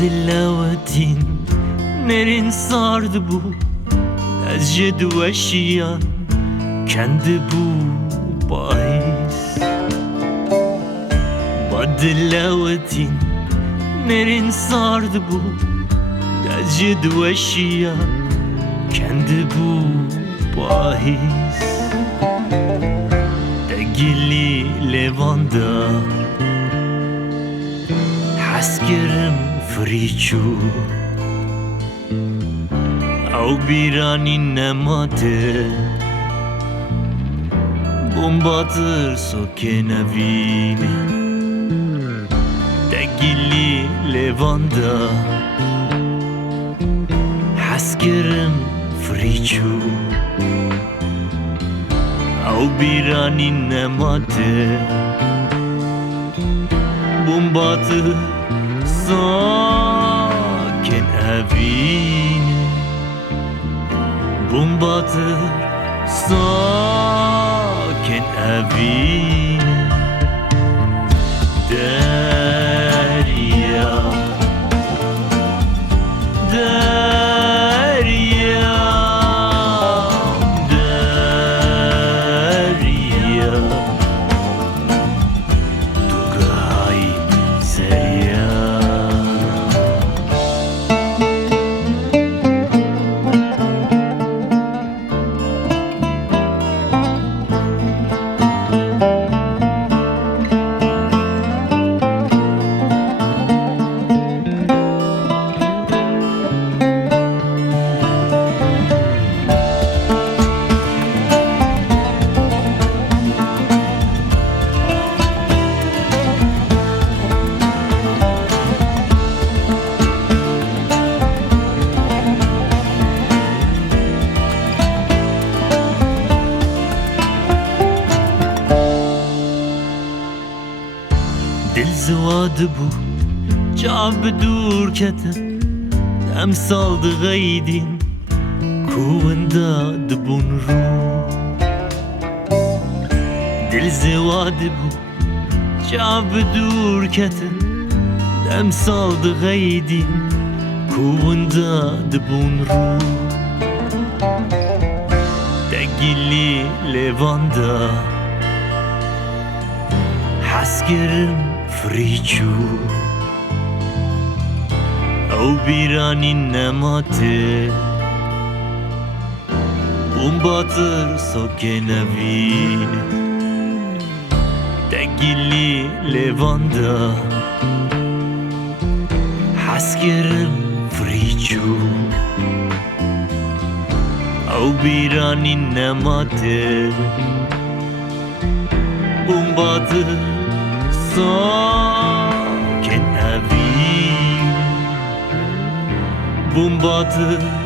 Dilavetin nerin sardı bu Ezced ve şiyan kendi bu bahis Dilavetin nerin sardı bu Ezced ve şiyan kendi bu bahis Degili levanda Haskerim friçu Au birani nemate Bombatır soke nevine Degili levanda Haskerim friçu Au birani nemate Bombatır Sakin evine Bombatır sakin evine Derya Derya Derya Tugay Zerya Dil zıvadı bu Cab dur keten Dem saldı gaydin Kuvunda dıbun ruh Dil zıvadı bu Cab dur keten Dem saldı gaydin Kuvunda dıbun ruh Degili levanda Haskerim friçu Au birani nemate Bombatır soke nevine Degili levanda Haskerim friçu Au birani nemate Bombatır sakin evine Bombatır